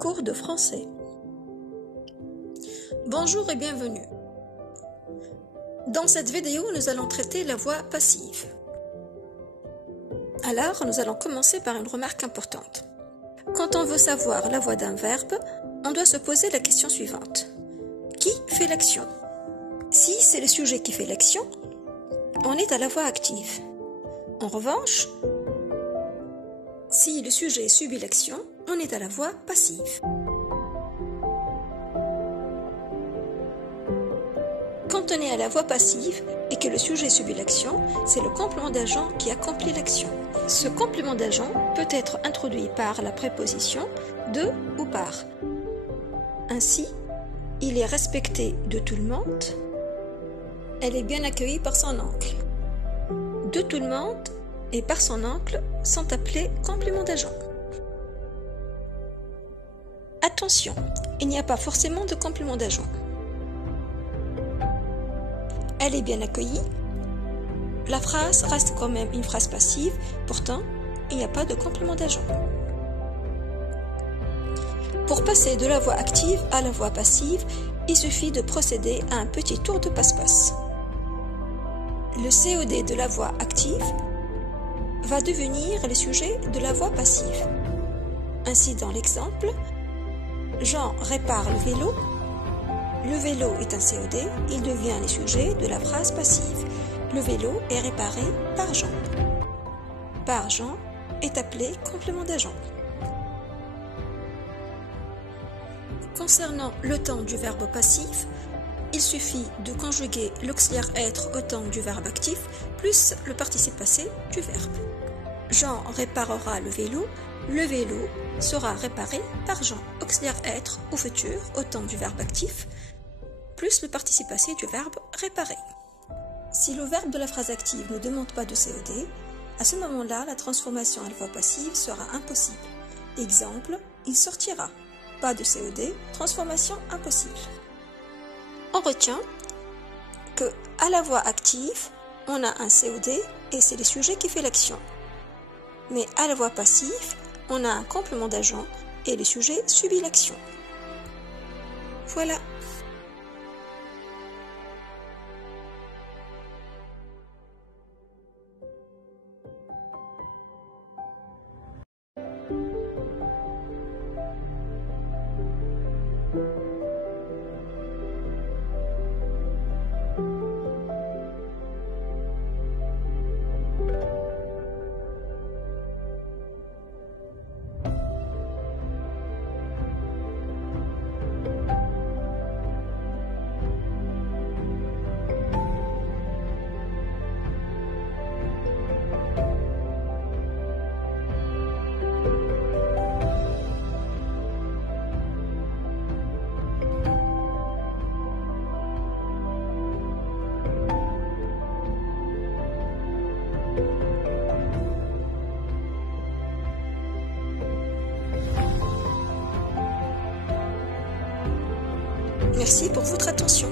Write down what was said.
Cours de français. Bonjour et bienvenue. Dans cette vidéo, nous allons traiter la voix passive. Alors, nous allons commencer par une remarque importante. Quand on veut savoir la voix d'un verbe, on doit se poser la question suivante. Qui fait l'action? Si c'est le sujet qui fait l'action, on est à la voix active. En revanche, si le sujet subit l'action, on est à la voix passive. Quand on est à la voix passive et que le sujet subit l'action, c'est le complément d'agent qui accomplit l'action. Ce complément d'agent peut être introduit par la préposition de ou par. Ainsi, il est respecté de tout le monde. Elle est bien accueillie par son oncle. De tout le monde et par son oncle sont appelés compléments d'agent. Attention, il n'y a pas forcément de complément d'agent. Elle est bien accueillie. La phrase reste quand même une phrase passive, pourtant, il n'y a pas de complément d'agent. Pour passer de la voix active à la voix passive, il suffit de procéder à un petit tour de passe-passe. Le COD de la voix active va devenir le sujet de la voix passive. Ainsi, dans l'exemple, Jean répare le vélo. Le vélo est un COD, il devient le sujet de la phrase passive. Le vélo est réparé par Jean. Par Jean est appelé complément d'agent. Concernant le temps du verbe passif, il suffit de conjuguer l'auxiliaire être au temps du verbe actif plus le participe passé du verbe. Jean réparera le vélo sera réparé par Jean. Auxiliaire être au futur au temps du verbe actif plus le participe passé du verbe réparer. Si le verbe de la phrase active ne demande pas de COD, à ce moment-là, la transformation en voix passive sera impossible. Exemple, il sortira. Pas de COD, transformation impossible. On retient que à la voix active, on a un COD et c'est le sujet qui fait l'action. Mais à la voix passive, on a un complément d'agent et le sujet subit l'action. Voilà. Merci pour votre attention.